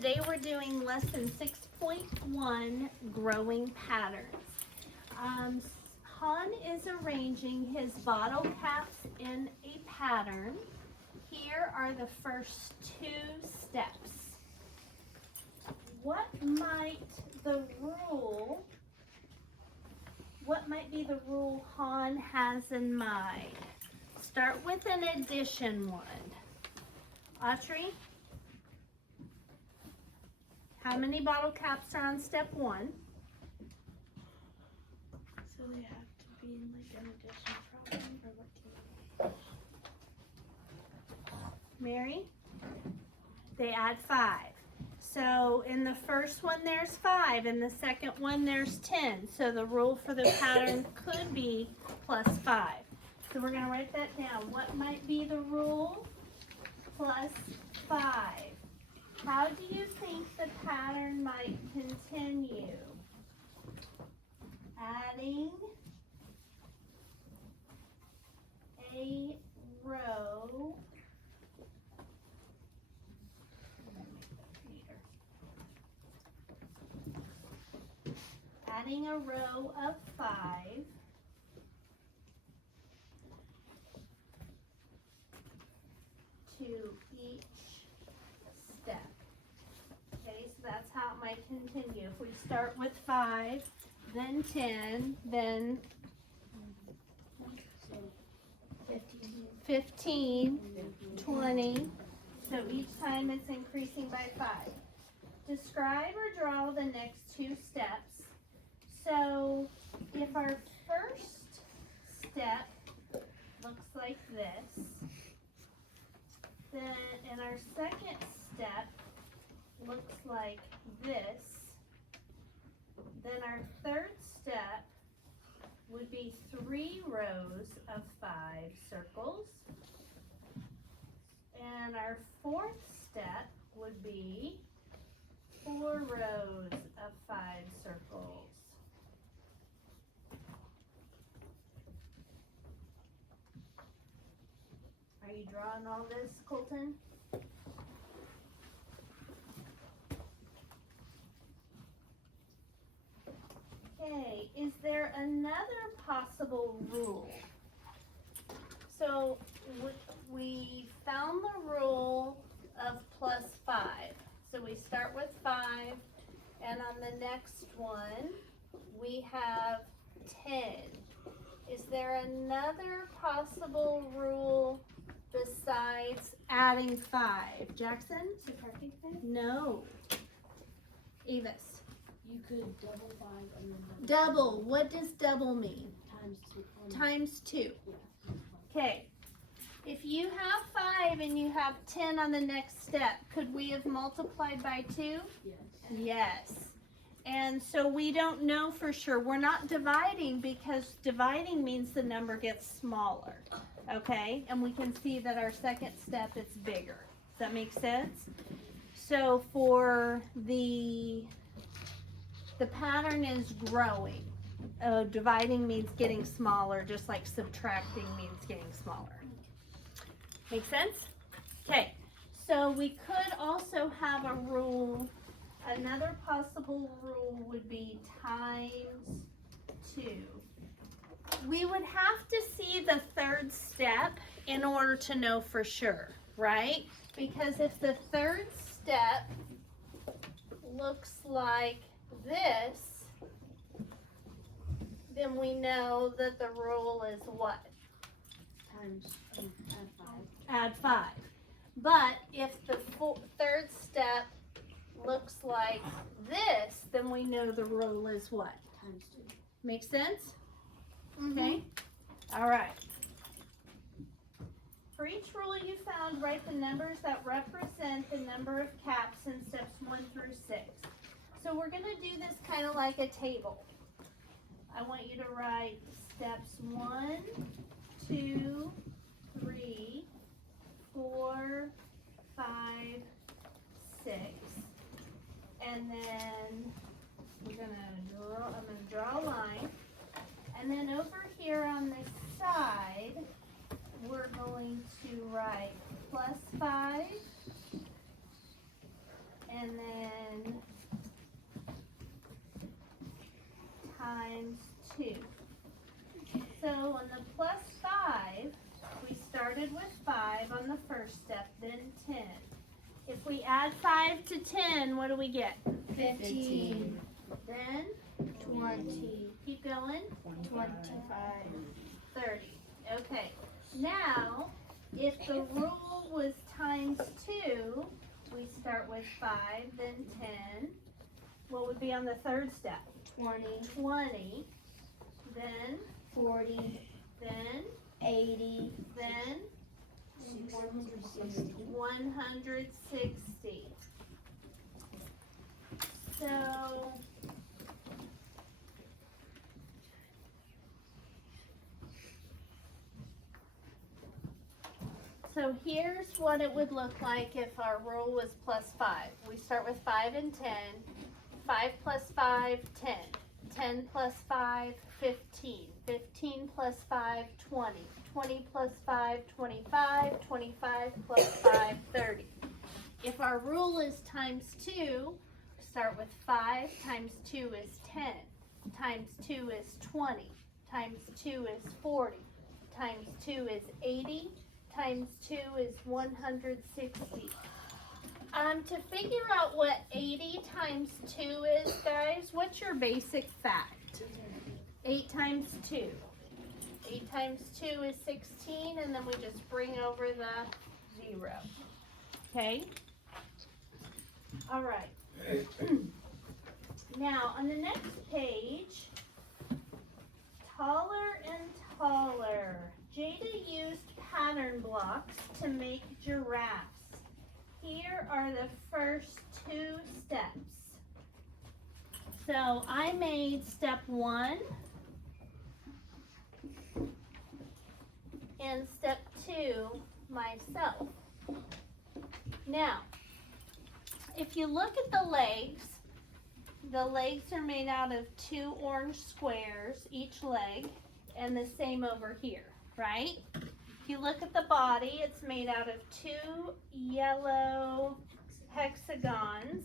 today we're doing lesson 6.1, growing patterns. Han is arranging his bottle caps in a pattern. Here are the first 2 steps. What might be the rule Han has in mind? Start with an addition one. Autrey? How many bottle caps are on step 1? So they have to be in like an addition problem, or what can Mary? They add 5. So in the first one there's 5, in the second one there's 10. So the rule for the pattern could be plus 5. So we're going to write that down. What might be the rule? Plus 5. How do you think the pattern might continue? Adding a row of 5 to each step. Okay, so that's how it might continue. If we start with 5, then 10, then 15, 20. So each time it's increasing by 5. Describe or draw the next 2 steps. So if our first step looks like this, and our second step looks like this, then our third step would be 3 rows of 5 circles, and our fourth step would be 4 rows of 5 circles. Are you drawing all this, Colton? Okay, is there another possible rule? So we found the rule of plus 5. So we start with 5, and on the next one we have 10. Is there another possible rule besides adding 5? Jackson? subtracting 5? No. Evis? You could double 5 and then Double. What does double mean? times 2. Times 2. Yeah. Okay. If you have 5 and you have 10 on the next step, could we have multiplied by 2? Yes. Yes. And so we don't know for sure. We're not dividing because dividing means the number gets smaller. Okay? And we can see that our second step is bigger. Does that make sense? So for the pattern is growing. Dividing means getting smaller, just like subtracting means getting smaller. Make sense? Okay, so we could also have a rule. Another possible rule would be times 2. We would have to see the third step in order to know for sure, right? Because if the third step looks like this, then we know that the rule is what? Times add 5. Add 5. But if the third step looks like this, then we know the rule is what? Times 2. Make sense? Okay. All right. For each rule you found, write the numbers that represent the number of caps in steps 1 through 6. So we're going to do this kind of like a table. I want you to write steps 1, 2, 3, 4, 5, 6. And then I'm gonna draw a line. And then over here on this side, we're going to write plus 5, and then 2. So on the plus 5, we started with 5 on the first step, then 10. If we add 5 to 10, what do we get? 15. Then 20. keep going. 25. 30. Okay. Now, if the rule was times 2, we start with 5, then 10. What would be on the third step? 20. 20. Then, 40. then, 80. then, 160. 160. So here's what it would look like if our rule was plus 5. We start with 5 and 10. 5 plus 5, 10. 10 plus 5, 15. 15 plus 5, 20. 20 plus 5, 25. 25 plus 5, 30. If our rule is times 2, start with 5 times 2 is 10. Times 2 is 20. Times 2 is 40. Times 2 is 80. Times 2 is 160. To figure out what 80 times 2 is, guys, what's your basic fact? 8 times 2. 8 times 2 is 16, and then we just bring over the 0. Okay? All right. Now, on the next page, taller and taller. Jada used pattern blocks to make giraffes. Here are the first 2 steps. So I made step 1 and step 2 myself. Now, if you look at the legs are made out of 2 orange squares, each leg, and the same over here, right? If you look at the body, it's made out of 2 yellow hexagons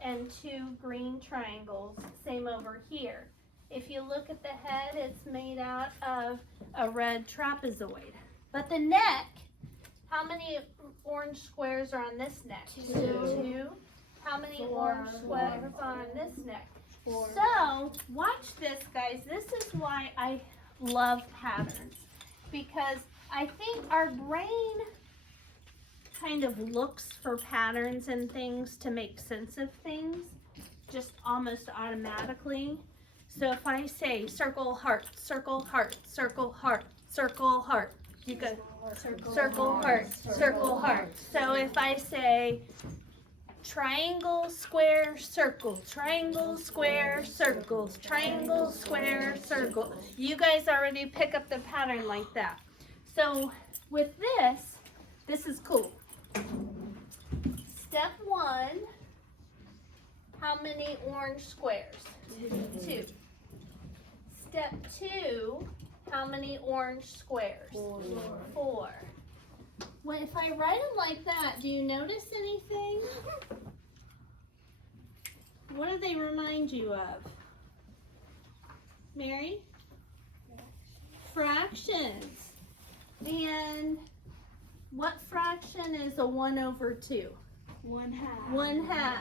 and 2 green triangles, same over here. If you look at the head, it's made out of a red trapezoid. But the neck, how many orange squares are on this neck? 2. How many orange squares are on this neck? 4. So, watch this, guys. This is why I love patterns. Because I think our brain kind of looks for patterns and things to make sense of things, just almost automatically. So if I say circle, heart, circle, heart, circle, heart, circle, heart, you go circle, heart, circle, heart. So if I say triangle, square, circle, triangle, square, circles, triangle, square, circle. You guys already pick up the pattern like that. So with this is cool. Step 1, how many orange squares? 2. Step 2, how many orange squares? 4. Well, if I write them like that, do you notice anything? What do they remind you of? Mary? Fractions. And what fraction is a 1 over 2? 1/2. 1/2.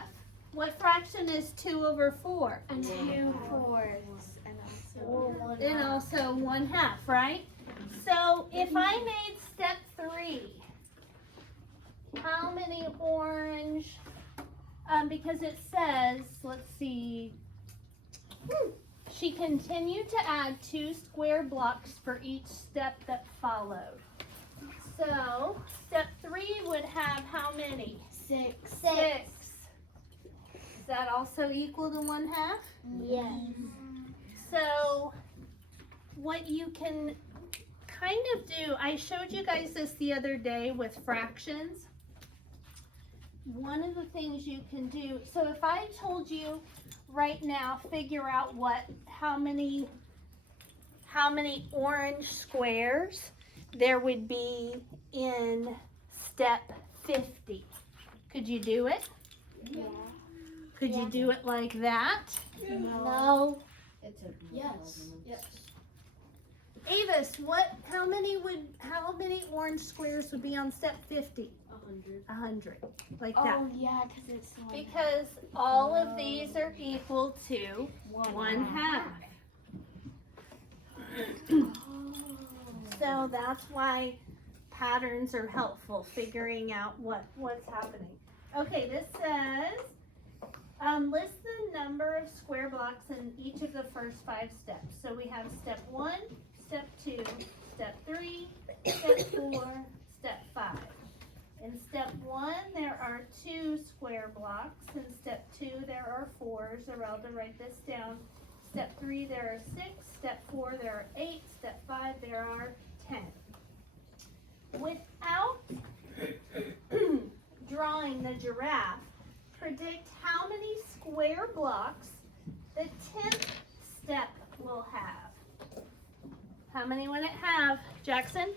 What fraction is 2 over 4? 2/4. And also 1/2, right? So if I made step 3, how many orange, because it says, let's see, she continued to add 2 square blocks for each step that followed. So step 3 would have how many? 6. 6. Is that also equal to 1/2? Yes. So what you can kind of do, I showed you guys this the other day with fractions. One of the things you can do, so if I told you right now, figure out how many orange squares there would be in step 50. Could you do it? Yeah. Could you do it like that? No. It's a Yes. Yes. Avis, how many orange squares would be on step 50? 100. 100, like that. Oh yeah, because it's one. Because all of these are equal to 1/2. So that's why patterns are helpful, figuring out what's happening. Okay, this says, list the number of square blocks in each of the first 5 steps. So we have step 1, step 2, step 3, step 4, step 5. In step 1, there are 2 square blocks. In step 2, there are 4. Zerelda, write this down. Step 3, there are 6. Step 4, there are 8. Step 5, there are 10. Without drawing the giraffe, predict how many square blocks the 10th step will have. How many would it have, Jackson?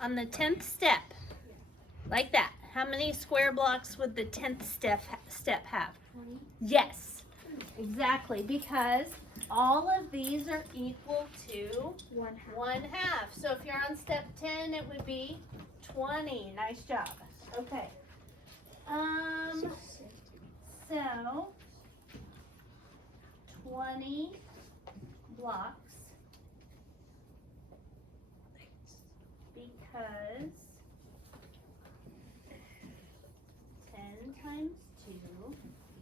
On the 10th step, like that, how many square blocks would the 10th step have? 20. Yes, exactly, because all of these are equal to 1/2. So if you're on step 10, it would be 20. Nice job. Okay. So 20 blocks because 10 times 2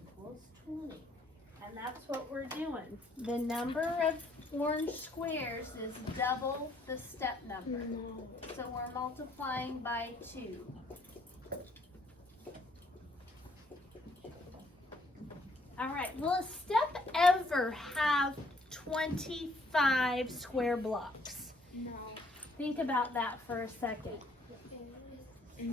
equals 20. And that's what we're doing. The number of orange squares is double the step number. No. So we're multiplying by 2. All right, will a step ever have 25 square blocks? No. Think about that for a second. Yes.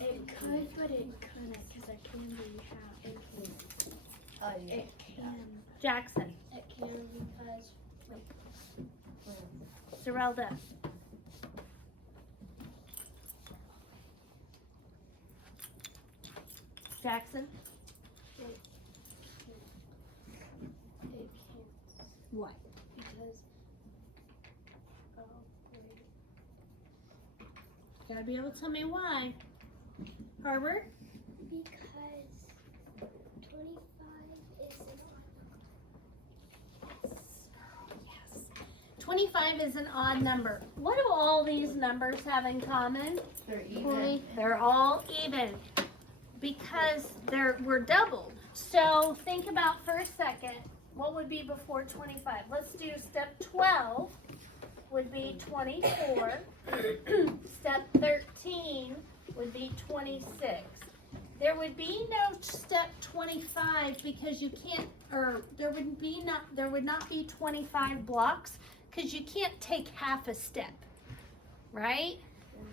It could, but it couldn't, because it can be half. It can. Oh, yeah. It can. Jackson, It can because. Zerelda. Jackson, It can. what? Because. Oh, wait. Gotta be able to tell me why. Harbor? Because 25 is an Yes. 25 is an odd number. What do all these numbers have in common? They're even. They're all even because we're doubled. So think about for a second, what would be before 25? Let's do step 12 would be 24. Step 13 would be 26. There would be no step 25 because you can't, or there would not be 25 blocks because you can't take half a step, right?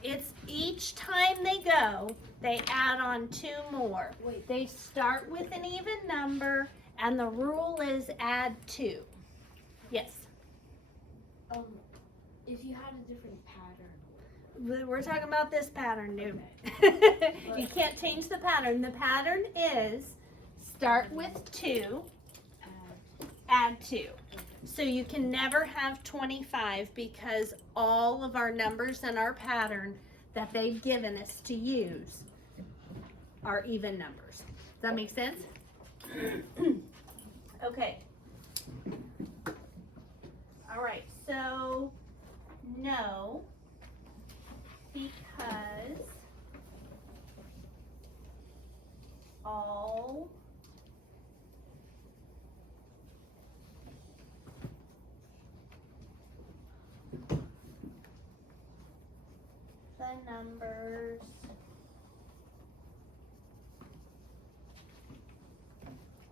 It's each time they go, they add on 2 more. Wait. They start with an even number and the rule is add 2. Yes, If you had a different pattern. we're talking about this pattern, dude. You can't change the pattern. The pattern is start with 2, add 2. So you can never have 25 because all of our numbers in our pattern that they've given us to use are even numbers. Does that make sense? Okay. All right, so no, because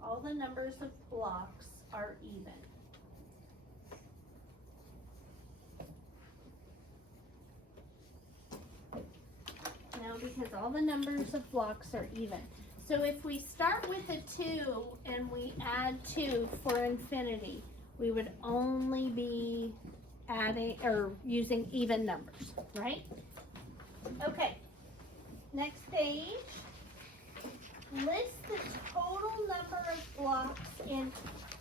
all the numbers of blocks are even. Now, because all the numbers of blocks are even. So if we start with a 2 and we add 2 for infinity, we would only be adding or using even numbers, right? Okay. Next page. List the total number of blocks in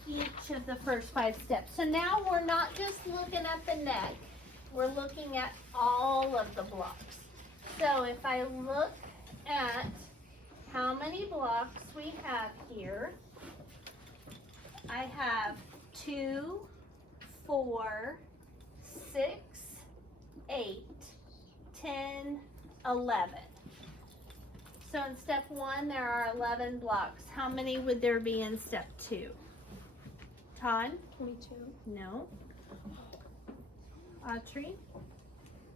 each of the first 5 steps. So now we're not just looking at the neck, we're looking at all of the blocks. So if I look at how many blocks we have here, I have 2, 4, 6, 8, 10, 11. So in step 1, there are 11 blocks. How many would there be in step 2? Todd? 22. No. Audrey?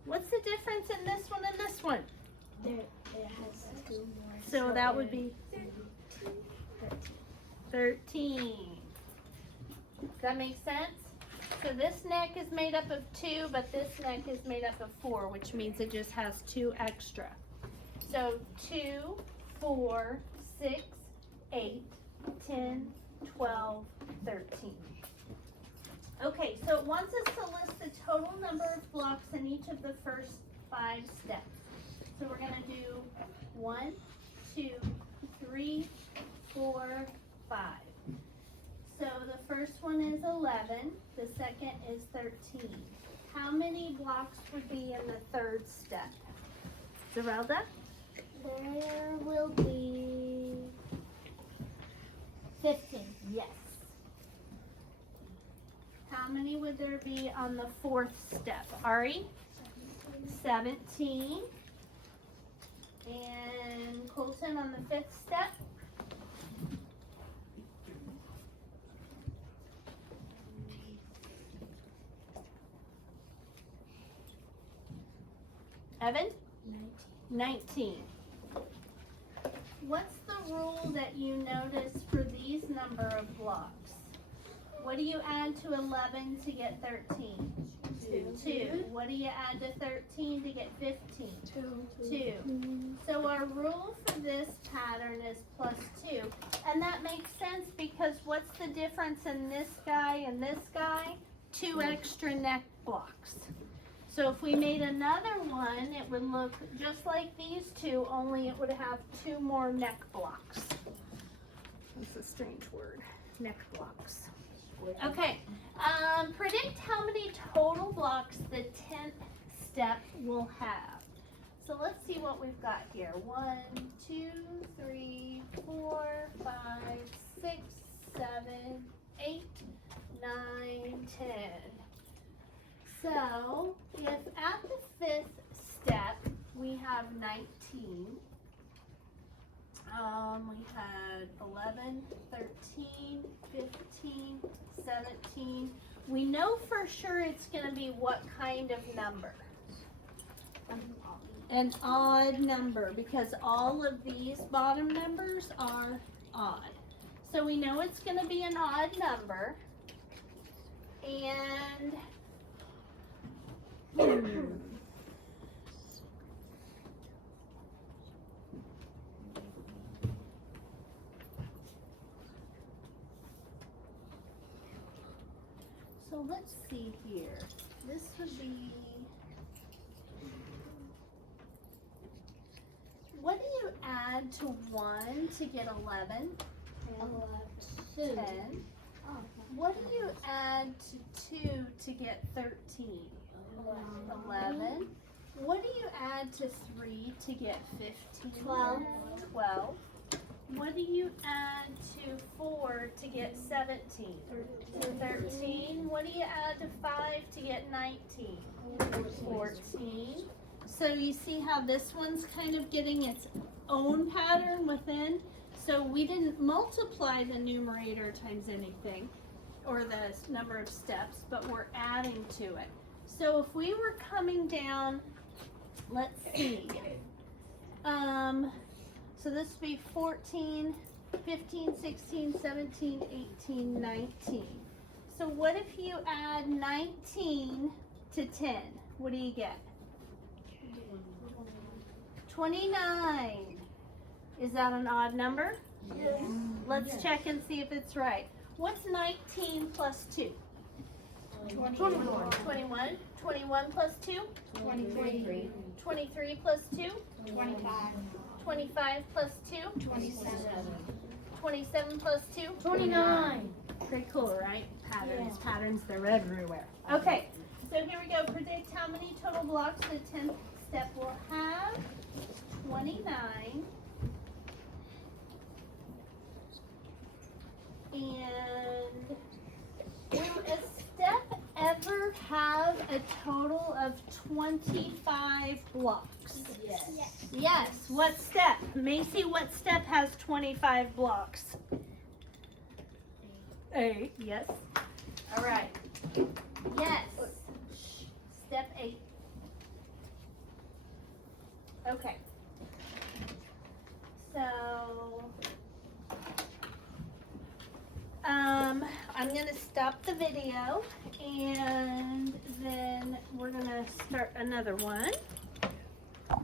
What's the difference in this one and this one? It has 2 more. So that would be 13. Does that make sense? So this neck is made up of 2, but this neck is made up of 4, which means it just has 2 extra. So 2, 4, 6, 8, 10, 12, 13. Okay, so it wants us to list the total number of blocks in each of the first 5 steps. So we're going to do 1, 2, 3, 4, 5. So the first one is 11, the second is 13. How many blocks would be in the 3rd step? Zerelda? There will be 15. Yes. How many would there be on the 4th step? Ari? 17. And Colton on the 5th step? Evan? 19. What's the rule that you notice for these number of blocks? What do you add to 11 to get 13? 2. What do you add to 13 to get 15? 2. So our rule for this pattern is +2. And that makes sense because what's the difference in this guy and this guy? 2 extra neck blocks. So if we made another one, it would look just like these 2, only it would have 2 more neck blocks. That's a strange word, neck blocks. Okay, predict how many total blocks the 10th step will have. So let's see what we've got here. 1, 2, 3, 4, 5, 6, 7, 8, 9, 10. So, if at the 5th step we have 19, we had 11, 13, 15, 17. We know for sure it's going to be what kind of number? An odd number, because all of these bottom numbers are odd. So we know it's going to be an odd number. And so let's see here. This would be, what do you add to 1 to get 11? 10. What do you add to 2 to get 13? 11. What do you add to 3 to get 15? 12. 12. What do you add to 4 to get 17? 13. What do you add to 5 to get 19? 14. So you see how this one's kind of getting its own pattern within. So we didn't multiply the numerator times anything, or the number of steps, but we're adding to it. So if we were coming down, let's see. So this would be 14, 15, 16, 17, 18, 19. So what if you add 19 to 10? What do you get? 29. Is that an odd number? Yes. Let's check and see if it's right. What's 19 plus 2? 21. 21. 21 plus 2? 23. 23 plus 2? 25. 25 plus 2? 27. 27 plus 2? 29. Pretty cool, right? Patterns, they're everywhere. Okay, so here we go. Predict how many total blocks the 10th step will have. 29. And will a step ever have a total of 25 blocks? Yes. Yes. What step? Macy, what step has 25 blocks? 8. Yes. All right. Yes. Step 8. Okay. So, I'm going to stop the video and then we're going to start another one.